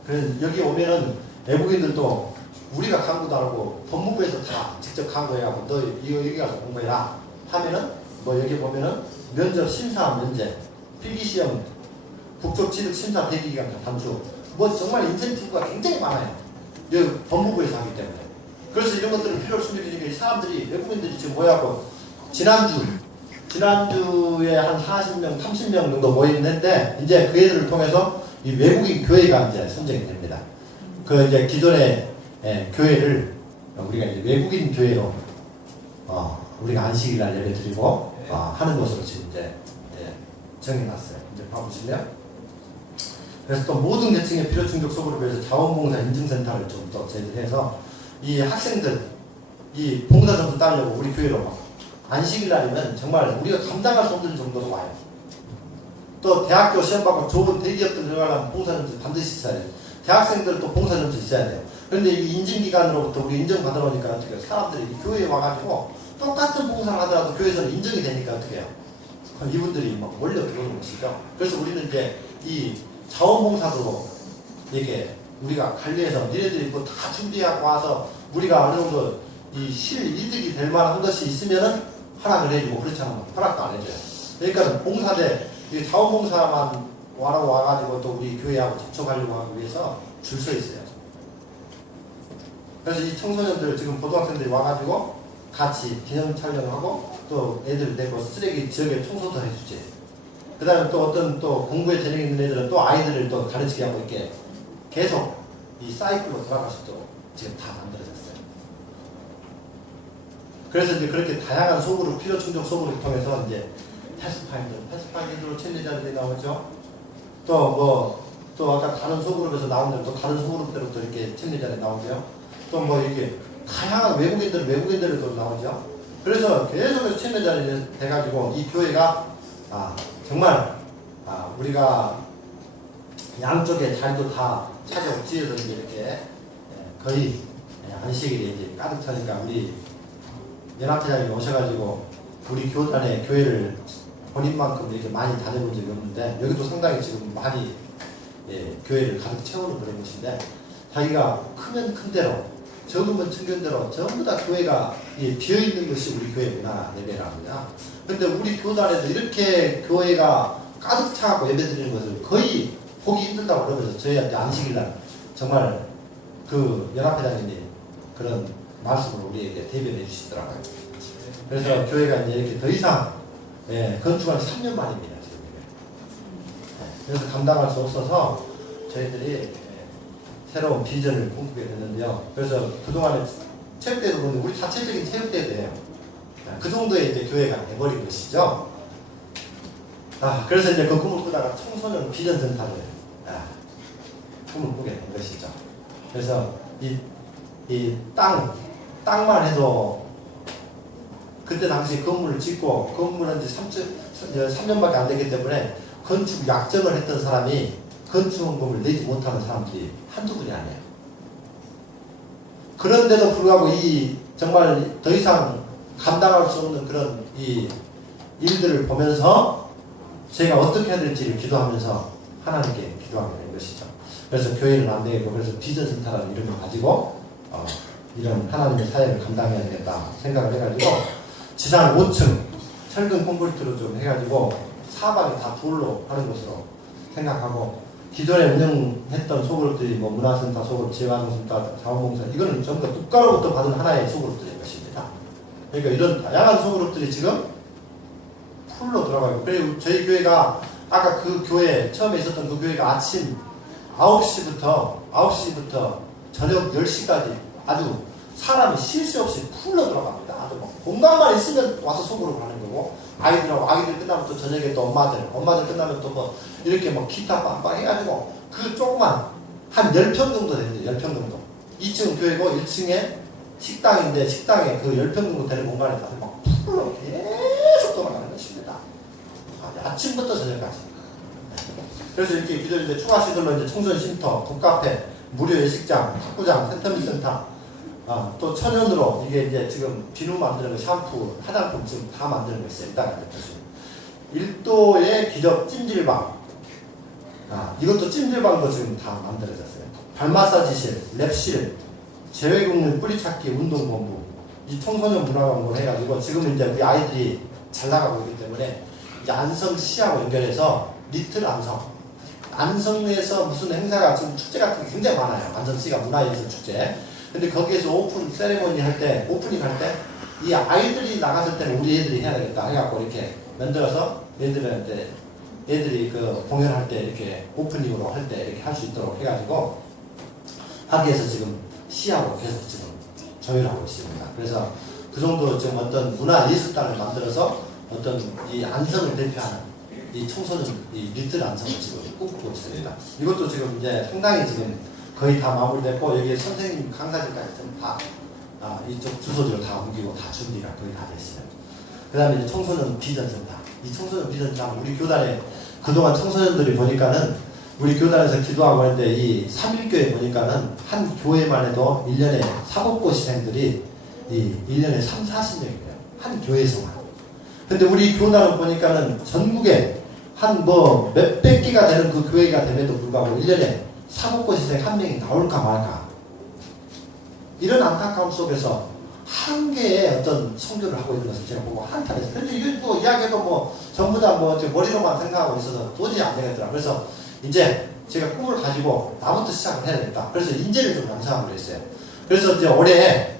그래서 여기 오면은 외국인들도 우리가 강구도 안 하고 법무부에서 다 직접 강구해갖고 너 여기 가서 공부해라 하면은 뭐 여기 보면은 면접 심사 면제, 필기시험, 국적취득 심사 대기기간 단축 뭐 정말 인센티브가 굉장히 많아요. 여기 법무부에서 하기 때문에. 그래서 이런 것들을 필요로 숨기니까 이 사람들이 외국인들이 지금 모여갖고 지난주에 한 40명, 30명 정도 모였는데 이제 그 애들을 통해서 이 외국인 교회가 이제 선정이 됩니다. 그 이제 기존의 교회를 우리가 이제 외국인 교회로 우리가 안식일날 예배 드리고 하는 것으로 지금 이제 정해놨어요. 이제 봐보실래요? 그래서 또 모든 계층의 필요 충족 소구를 위해서 자원봉사 인증센터를 좀 더 제작해서 이 학생들 이 봉사 점수 따려고 우리 교회로 안식일 날이면 정말 우리가 감당할 수 없는 정도로 와요. 또 대학교 시험 받고 좋은 대기업들 들어가려면 봉사 점수 반드시 있어야 돼요. 대학생들도 봉사 점수 있어야 돼요. 그런데 이 인증기관으로부터 우리 인정받으러 오니까 어떻게 해요? 사람들이 이 교회에 와가지고 똑같은 봉사를 하더라도 교회에서는 인정이 되니까 어떻게 해요? 그럼 이분들이 막 몰려 들어오는 것이죠. 그래서 우리는 이제 이 자원봉사도 이렇게 우리가 관리해서 니네들이 뭐 다 준비하고 와서 우리가 어느 정도 이 실이득이 될 만한 것이 있으면은 허락을 해주고 그렇지 않으면 허락도 안 해줘요. 그러니까 봉사대 이 자원봉사만 와가지고 또 우리 교회하고 접촉하려고 하기 위해서 줄 서 있어요. 그래서 이 청소년들 지금 고등학생들이 와가지고 같이 기념 촬영하고 또 애들 내고 쓰레기 지역에 청소도 해주지. 그 다음에 또 어떤 또 공부에 재능 있는 애들은 또 아이들을 또 가르치게 하고 이렇게 계속 이 사이클로 돌아갈 수 있도록 지금 다 만들어졌어요. 그래서 이제 그렇게 다양한 소그룹, 필요 충족 소그룹을 통해서 이제 패스파인더로 챌린저들이 나오죠. 또 아까 다른 소그룹에서 나온 대로 또 다른 소그룹대로 또 이렇게 챌린저들이 나오죠. 또 뭐 이렇게 다양한 외국인들도 나오죠. 그래서 계속해서 챌린저들이 돼가지고 이 교회가 정말 우리가 양쪽에 자리도 다 차지하고 뒤에서 이제 이렇게 거의 안식일이 이제 가득 차니까 우리 연합회장이 오셔가지고 우리 교단의 교회를 본인만큼 이렇게 많이 다녀본 적이 없는데 여기도 상당히 지금 많이 교회를 가득 채우는 그런 곳인데 자기가 크면 큰 대로 적으면 적은 대로 전부 다 교회가 비어있는 것이 우리 교회 문화 예배랍니다. 근데 우리 교단에도 이렇게 교회가 가득 차고 예배 드리는 것을 거의 보기 힘들다고 그러면서 저희한테 안식일날 정말 그 연합회장님이 그런 말씀을 우리에게 대변해 주시더라고요. 그래서 교회가 이제 이렇게 더 이상 건축한 3년 만입니다. 지금. 그래서 감당할 수 없어서 저희들이 새로운 비전을 꿈꾸게 됐는데요. 그래서 그동안에 체육대회도 보는데 우리 자체적인 체육대회예요. 그 정도의 이제 교회가 돼버린 것이죠. 그래서 이제 그 꿈을 꾸다가 청소년 비전센터를 꿈을 꾸게 된 것이죠. 그래서 이 땅만 해도 그때 당시 건물을 짓고 건물은 이제 3년밖에 안 됐기 때문에 건축 약정을 했던 사람이 건축원금을 내지 못하는 사람들이 한두 분이 아니에요. 그런데도 불구하고 이 정말 더 이상 감당할 수 없는 그런 이 일들을 보면서 제가 어떻게 해야 될지를 기도하면서 하나님께 기도하게 된 것이죠. 그래서 교회는 안 되겠고 그래서 비전센터라는 이름을 가지고 이런 하나님의 사역을 감당해야 되겠다 생각을 해가지고 지상 5층 철근 콘크리트로 좀 해가지고 사방이 다 돌로 하는 것으로 생각하고 기존에 운영했던 소그룹들이 뭐 문화센터 소그룹, 재활용센터, 자원봉사 이거는 전부 다 국가로부터 받은 하나의 소그룹들인 것입니다. 그러니까 이런 다양한 소그룹들이 지금 풀로 들어가고 그리고 저희 교회가 아까 그 교회 처음에 있었던 그 교회가 아침 9시부터 저녁 10시까지 아주 사람이 쉴 새 없이 풀로 들어갑니다. 아주 뭐 공간만 있으면 와서 소그룹을 하는 거고 아기들 끝나면 또 저녁에 또 엄마들 끝나면 또 뭐 이렇게 뭐 기타 빵빵 해가지고 그 조그만 한 10평 정도 됩니다. 10평 정도. 2층 교회고 1층에 식당인데 식당에 그 10평 정도 되는 공간에 가서 막 풀로 계속 돌아가는 것입니다. 아침부터 저녁까지. 그래서 이렇게 기도인데 추가시설로 이제 청소년 쉼터, 북카페, 무료 예식장, 탁구장, 센터미센터, 또 천연으로 이게 이제 지금 비누 만드는 거, 샴푸, 화장품 지금 다 만드는 거 있어요. 이따가 보시면. 1도의 기적 찜질방. 이것도 찜질방도 지금 다 만들어졌어요. 발 마사지실, 랩실, 재외국민 뿌리찾기 운동본부, 이 청소년 문화관으로 해가지고 지금 이제 우리 아이들이 잘 나가고 있기 때문에 이제 안성시하고 연결해서 리틀 안성에서 무슨 행사가 지금 축제 같은 게 굉장히 많아요. 안성시가 문화예술 축제. 근데 거기에서 오픈 세레모니 할 때, 오프닝 할 때, 이 아이들이 나갔을 때는 우리 애들이 해야 되겠다 해갖고 이렇게 만들어서 애들이 그 공연할 때 이렇게 오프닝으로 할 때 이렇게 할 수 있도록 해가지고 하기 위해서 지금 시하고 계속 지금 조율하고 있습니다. 그래서 그 정도로 지금 어떤 문화예술단을 만들어서 어떤 이 안성을 대표하는 이 청소년 이 리틀 안성을 지금 꿈꾸고 있습니다. 이것도 지금 이제 상당히 지금 거의 다 마무리됐고 여기에 선생님 강사들까지 다 이쪽 주소지로 다 옮기고 다 준비가 거의 다 됐어요. 그 다음에 이제 청소년 비전센터. 이 청소년 비전센터 우리 교단에 그동안 청소년들이 보니까는 우리 교단에서 기도하고 했는데 이 3.1교회 보니까는 한 교회만 해도 1년에 사법고시생들이 이 1년에 30-40명이에요. 한 교회에서만. 근데 우리 교단은 보니까는 전국에 한 뭐 몇백 개가 되는 그 교회가 됨에도 불구하고 1년에 사법고시생 한 명이 나올까 말까. 이런 안타까움 속에서 한 개의 어떤 성교를 하고 있는 것을 제가 보고 한탄했어요. 근데 이게 뭐 이야기해도 뭐 전부 다 뭐 머리로만 생각하고 있어서 도저히 안 되겠더라. 그래서 이제 제가 꿈을 가지고 나부터 시작을 해야 되겠다. 그래서 인재를 좀 양성하기로 했어요. 그래서 이제 올해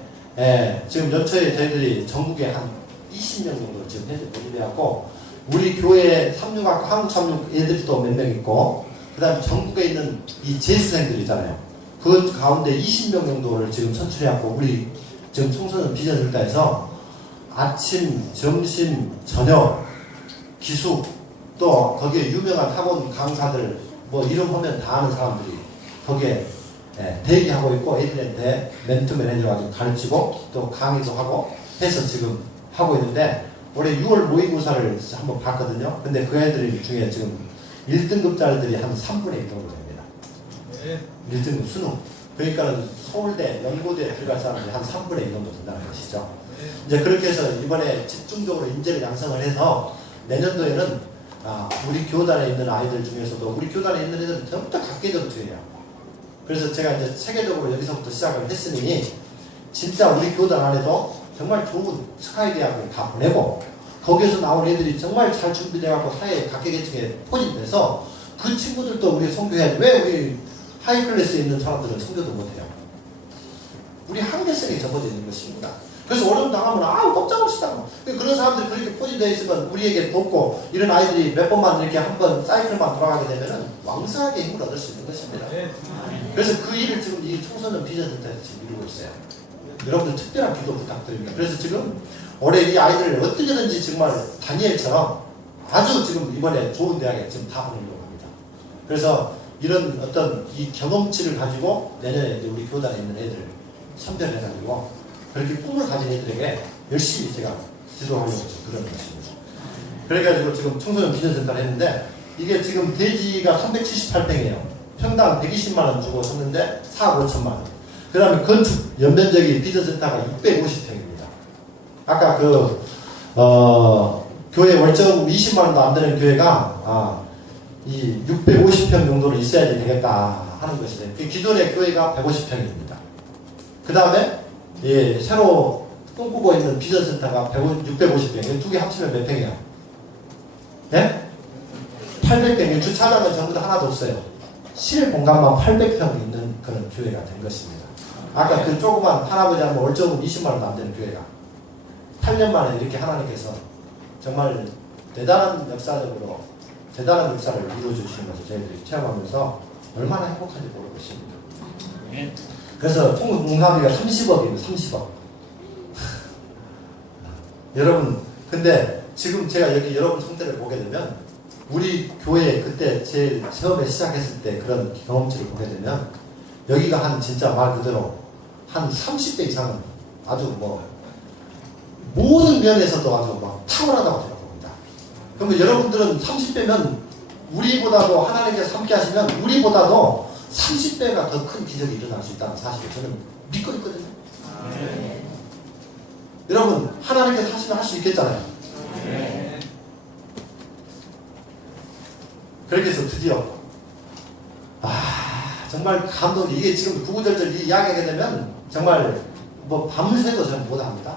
지금 연초에 저희들이 전국에 한 20명 정도 지금 현재 모집해갖고 우리 교회 36학과 한국 36 애들이 또 몇 명 있고 그 다음에 전국에 있는 이 재수생들 있잖아요. 그 가운데 20명 정도를 지금 선출해갖고 우리 지금 청소년 비전센터에서 아침, 점심, 저녁, 기숙 또 거기에 유명한 학원 강사들 뭐 이름 하면 다 아는 사람들이 거기에 대기하고 있고 애들한테 멘토맨 해줘가지고 가르치고 또 강의도 하고 해서 지금 하고 있는데 올해 6월 모의고사를 한번 봤거든요. 근데 그 애들 중에 지금 1등급짜리들이 한 3분의 1 정도 됩니다. 1등급 수능. 그러니까는 서울대, 연고대에 들어갈 사람들이 한 3분의 1 정도 된다는 것이죠. 이제 그렇게 해서 이번에 집중적으로 인재를 양성을 해서 내년도에는 우리 교단에 있는 아이들 중에서도 우리 교단에 있는 애들은 전부 다 각계 전투예요. 그래서 제가 이제 체계적으로 여기서부터 시작을 했으니 진짜 우리 교단 안에도 정말 좋은 스카이 대학을 다 보내고 거기에서 나온 애들이 정말 잘 준비돼갖고 사회 각계계층에 포진돼서 그 친구들도 우리 선교해야지. 왜 우리 하이클래스에 있는 사람들은 선교도 못해요? 우리 한계성에 접어져 있는 것입니다. 그래서 어려움 당하면 꼼짝없이 당하고 그런 사람들이 그렇게 포진되어 있으면 우리에게 돕고 이런 아이들이 몇 번만 이렇게 한번 사이클만 돌아가게 되면은 왕성하게 힘을 얻을 수 있는 것입니다. 그래서 그 일을 지금 이 청소년 비전센터에서 지금 이루고 있어요. 여러분들 특별한 기도 부탁드립니다. 그래서 지금 올해 이 아이들을 어떻게든지 정말 다니엘처럼 아주 지금 이번에 좋은 대학에 지금 다 보내려고 합니다. 그래서 이런 어떤 이 경험치를 가지고 내년에 이제 우리 교단에 있는 애들을 선별해가지고 그렇게 꿈을 가진 애들에게 열심히 제가 지도하려고 그런 것입니다. 그래가지고 지금 청소년 비전센터를 했는데 이게 지금 대지가 378평이에요. 평당 120만원 주고 샀는데 4억 5천만원. 그 다음에 건축 연면적이 비전센터가 650평입니다. 아까 교회 월정 20만원도 안 되는 교회가 이 650평 정도는 있어야지 되겠다 하는 것이죠. 기존의 교회가 150평입니다. 그 다음에 새로 꿈꾸고 있는 비전센터가 650평. 두 개 합치면 몇 평이야? 네? 800평. 주차장은 전부 다 하나도 없어요. 실 공간만 800평 있는 그런 교회가 된 것입니다. 아까 그 조그만 할아버지 하면 월정은 20만원도 안 되는 교회가 8년 만에 이렇게 하나님께서 정말 대단한 역사를 이루어주시는 것을 저희들이 체험하면서 얼마나 행복한지 모르고 있습니다. 그래서 총 공사비가 30억입니다. 30억. 여러분, 근데 지금 제가 여기 여러분 상태를 보게 되면 우리 교회 그때 제일 처음에 시작했을 때 그런 경험치를 보게 되면 여기가 한 진짜 말 그대로 한 30배 이상은 아주 모든 면에서도 아주 탁월하다고 생각합니다. 그러면 여러분들은 30배면 우리보다도 하나님께서 함께 하시면 우리보다도 30배가 더 큰 기적이 일어날 수 있다는 사실을 저는 믿고 있거든요. 여러분 하나님께서 하시면 할 수 있겠잖아요. 그렇게 해서 드디어 정말 감동이 이게 지금 구구절절 이야기하게 되면 정말 밤새도 저는 못합니다.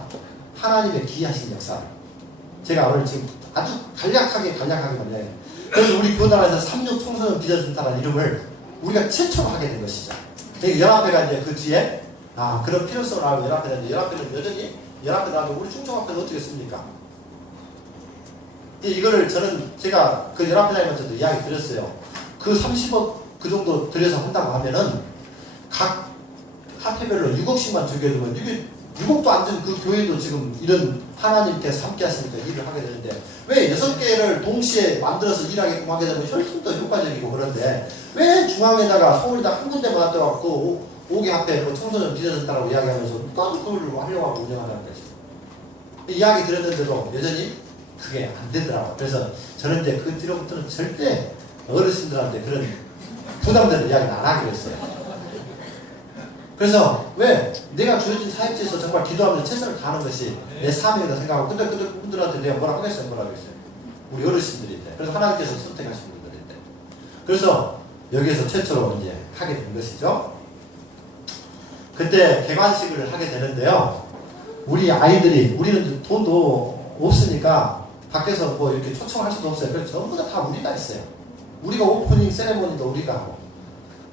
하나님의 기이하신 역사 제가 오늘 지금 아주 간략하게 말해요. 그래서 우리 교단에서 36 청소년 비전센터라는 이름을 우리가 최초로 하게 된 것이죠. 연합회가 이제 그 뒤에 그런 필요성을 알고 연합회는 여전히 연합회 나도 우리 충청학회는 어떻게 했습니까? 이거를 제가 그 연합회장님한테도 이야기 드렸어요. 그 30억 그 정도 들여서 한다고 하면은 각 학회별로 6억씩만 주게 되면 이게 6억도 안 준 그 교회도 지금 이런 하나님께서 함께 하시니까 일을 하게 되는데 왜 6개를 동시에 만들어서 일하게끔 하게 되면 훨씬 더 효과적이고 그런데 왜 중앙에다가 서울에다 한 군데만 놔둬갖고 5개 학회 청소년 비전센터라고 이야기하면서 나도 그걸 하려고 하고 운영하는 거지. 이야기 드렸는데도 여전히 그게 안 되더라고요. 그래서 저는 이제 그 뒤로부터는 절대 어르신들한테 그런 부담되는 이야기는 안 하기로 했어요. 그래서 왜 내가 주어진 사역지에서 정말 기도하면서 최선을 다하는 것이 내 사명이라고 생각하고 근데 그분들한테 내가 뭐라 하겠어요? 우리 어르신들인데 그래서 하나님께서 선택하신 분들인데 그래서 여기에서 최초로 이제 하게 된 것이죠. 그때 개관식을 하게 되는데요. 우리 아이들이 우리는 돈도 없으니까 밖에서 이렇게 초청할 수도 없어요. 그래서 전부 다 우리가 했어요. 우리가 오프닝 세레모니도 우리가 하고.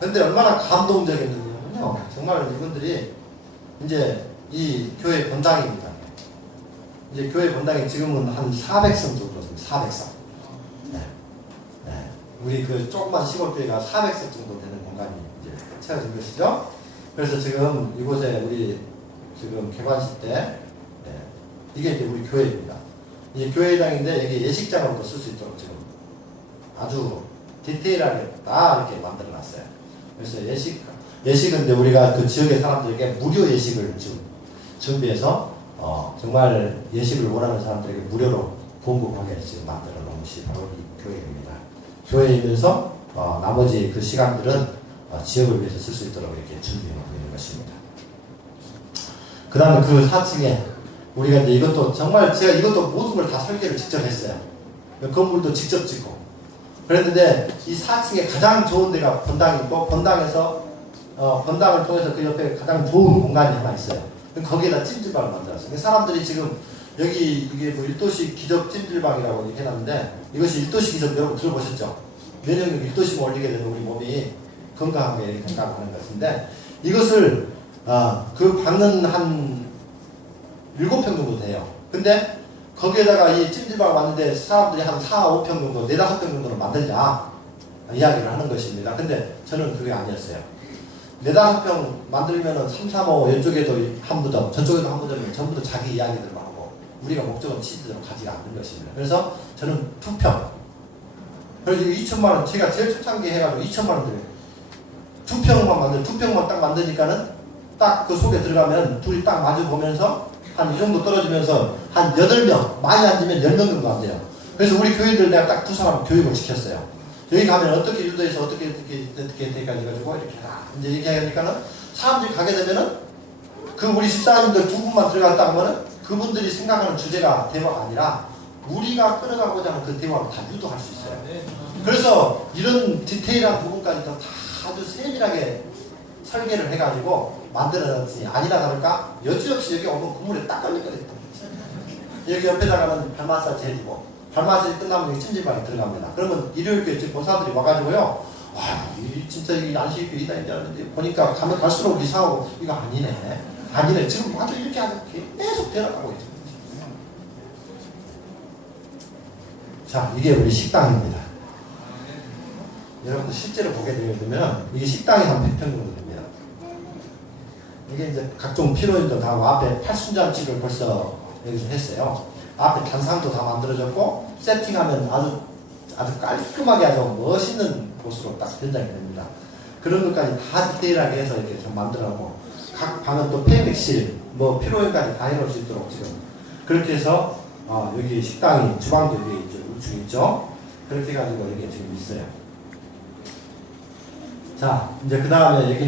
근데 얼마나 감동적이었는지요. 정말 이분들이 이제 이 교회 본당입니다. 이제 교회 본당이 지금은 한 400성 정도 됩니다. 400성. 우리 그 조그만 시골교회가 400석 정도 되는 공간이 이제 채워진 것이죠. 그래서 지금 이곳에 우리 지금 개관식 때 이게 이제 우리 교회입니다. 이 교회당인데 여기 예식장으로도 쓸 수 있도록 지금 아주 디테일하게 다 이렇게 만들어 놨어요. 그래서 예식은 이제 우리가 그 지역의 사람들에게 무료 예식을 지금 준비해서 정말 예식을 원하는 사람들에게 무료로 공급하게 지금 만들어 놓은 것이 바로 이 교회입니다. 교회에 있면서 나머지 그 시간들은 지역을 위해서 쓸 수 있도록 이렇게 준비해놓고 있는 것입니다. 그 다음에 그 4층에 우리가 이제 이것도 정말 제가 이것도 모든 걸 다 설계를 직접 했어요. 건물도 직접 짓고. 그랬는데 이 4층에 가장 좋은 데가 본당이 있고, 본당에서 본당을 통해서 그 옆에 가장 좋은 공간이 하나 있어요. 거기에다 찜질방을 만들었어요. 사람들이 지금 여기 이게 뭐 1도시 기적 찜질방이라고 이렇게 해놨는데, 이것이 1도시 기적 여러분 들어보셨죠? 면역력 1도시만 올리게 되면 우리 몸이 건강하게 이렇게 가는 것인데, 이것을 그 방은 한 7평 정도 돼요. 근데 거기에다가 이 찜질방을 만드는데 사람들이 한 4, 5평 정도, 4, 5평 정도를 만들자 이야기를 하는 것입니다. 근데 저는 그게 아니었어요. 4, 5평 만들면은 3, 3, 5 이쪽에도 한 무덤, 저쪽에도 한 무덤이면 전부 다 자기 이야기들만 하고 우리가 목적은 치즈대로 가지가 않는 것입니다. 그래서 저는 2평. 그래서 2천만 원, 제가 제일 초창기 해가지고 2천만 원 들어요. 2평만 딱 만드니까는 딱 그 속에 들어가면 둘이 딱 마주 보면서 한 이 정도 떨어지면서 한 8명, 많이 앉으면 10명 정도 안 돼요. 그래서 우리 교인들 내가 딱 2사람 교육을 시켰어요. 여기 가면 어떻게 유도해서 어떻게 해가지고 이렇게 이제 얘기하니까는 사람들이 가게 되면은 그 우리 집사님들 2분만 들어갔다 하면은 그분들이 생각하는 주제가 대화가 아니라 우리가 끌어가고자 하는 그 대화를 다 유도할 수 있어요. 그래서 이런 디테일한 부분까지도 다 아주 세밀하게 설계를 해가지고 만들어놨으니 아니나 다를까 여지없이 여기 오면 국물에 딱 걸리거든요. 여기 옆에다가는 발 마사지 해주고 발 마사지 끝나면 여기 찜질방에 들어갑니다. 그러면 일요일교회 지금 보사들이 와가지고요. 이 진짜 이 안식교 이단인 줄 알았는데 보니까 가면 갈수록 이상하고 이거 아니네. 지금 아주 이렇게 아주 계속 되어가고 있죠. 자, 이게 우리 식당입니다. 여러분들 실제로 보게 되면 이게 식당이 한 100평 정도 됩니다. 이게 이제 각종 피로인도 다 앞에 팔순잔치를 벌써 여기서 했어요. 앞에 단상도 다 만들어졌고 세팅하면 아주 깔끔하게 아주 멋있는 곳으로 딱 변장이 됩니다. 그런 것까지 다 디테일하게 해서 이렇게 좀 만들어놓고 각 방은 또 폐백실, 뭐 피로인까지 다 해놓을 수 있도록 지금 그렇게 해서 여기 식당이 주방도 여기 우측에 있죠. 그렇게 해가지고 여기 지금 있어요. 자, 이제 그 다음에 여기